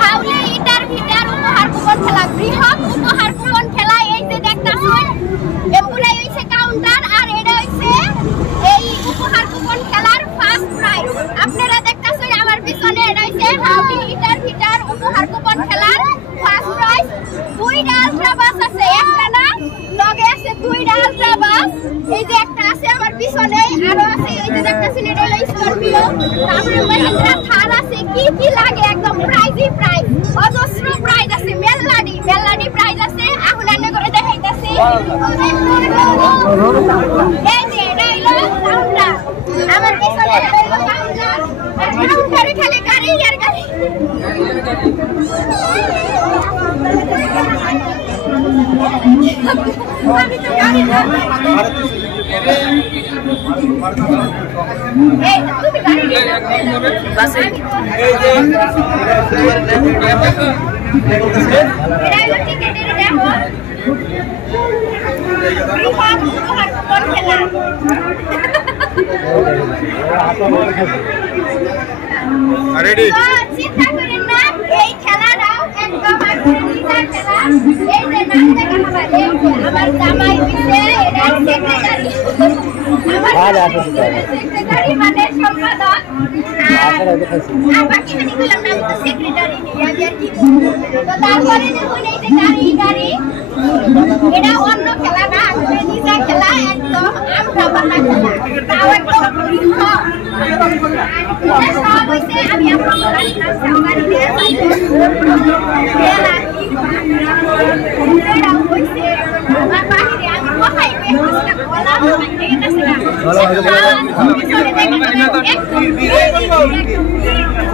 হাউলে ইটার ভিটার উপহার কুপন খেলা, বৃহৎ উপহার কুপন খেলা। এই যে দেখতাছেন এগুলাই হইছে কাউন্টার, আর এটা হইছে এই উপহার কুপন খেলার ফার্স্ট প্রাইজ। আপনারা দেখতাছেন আমার পিছনে, এটা হইছে হাউলে ইটার ভিটার উপহার কুপন খেলার ফার্স্ট প্রাইজ। দুইটা আলট্রা বাস আছে, একটা না, লগে আছে দুইটা আলট্রা বাস। এই যে একটা আছে আমার পিছনে, আরো আছে এই যে দেখতাছেন এটা হলো স্করপিও, তারপরে মহিন্দ্রা থার আছে। কি কি লাগে একদম প্রাইজই প্রাইজ, অজস্র প্রাইজ আছে, মেল্লাডি প্রাইজ আছে। এখন আন্না করে দেখাইতাছি। এই যে এটা হলো কাউন্টার, আমার পিছনে এটা হলো কাউন্টার, আর কাউন্টারে খালি গাড়ি আর গাড়ি। আমি তো গাড়ি না, এই তুমি গাড়ি না বাসে। এই যে এটা হলো টিকেটের দেখো, বিভাগ উপহার কুপন খেলা। রেডি, চিন্তা করেন না, এই খেলাটাও একদম মজার খেলা। এই যে নাম দেখা হবে, এই যে আমার জামাই হইছে এটা সেক্রেটারি, আমার সেক্রেটারি মানে সম্পাদক। আর বাকি মানে বললাম না, আমি তো সেক্রেটারি নেই, আমি আর কি বলবো। তো তারপরে দেখুন এই যে গাড়ি, এটা অন্য খেলা না, আসলে নিজা খেলা, একদম আমরা বানা খেলা, তাও একদম বৃহৎ। সব হইছে আমি আপনার গাড়ি না, গাড়ি দিয়ে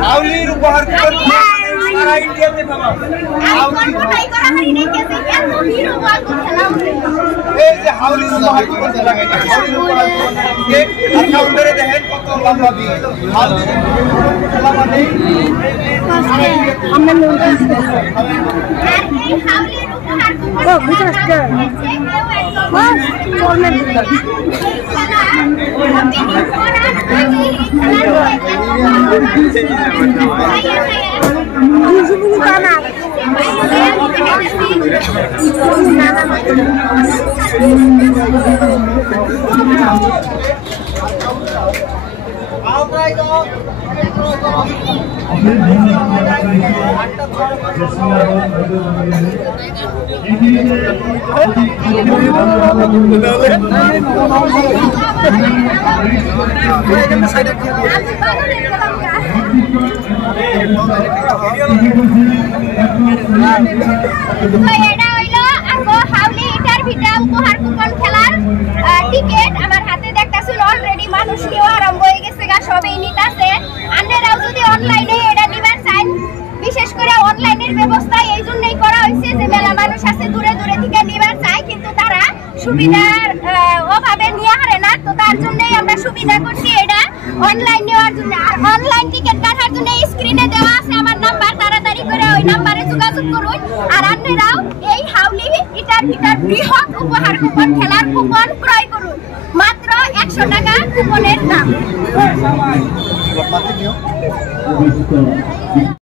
হাউলির উপহার কুপন সারা ইন্ডিয়াতে ফেমাস। এই যে হাউলির উপহার কুপন খেলা, হাউলির উপহার কুপন আর কাউন্টারে দেখেন কত লম্বা দিয়ে হাউলির খেলা মানে আমরা লোক আছে। আর এই হাউলির উপহার কুপন ও বুঝাস না বাস চলমেন উপহার কুপন খেলার টিকেট আমার হাতে দেখতাছেন। অলরেডি মানুষ কেউ আরম্ভ হয়ে গেছে, সবাই নিতেছে। আপনারাও যদি অনলাইনে এটা নিবার চান, বিশেষ করে অনলাইনের ব্যবস্থা এই জন্যই করা হয়েছে যে মেলা মানুষ আছে দূরে দূরে থেকে নিবার চায়, কিন্তু তারা সুবিধার অভাবে নিয়ে হারে না। তো তার জন্যই আমরা সুবিধা করছি এটা অনলাইন নেওয়ার জন্য। আর অনলাইন টিকিট কাটার জন্য স্ক্রিনে দেওয়া আছে আমার নাম্বার, তাড়াতাড়ি করে ওই নাম্বারে যোগাযোগ করুন। আর আপনারাও এই হাউলি ইটার ভিটার বৃহৎ উপহার কুপন খেলার কুপন ক্রয় করুন, মাত্র 100 টাকা কুপনের দাম।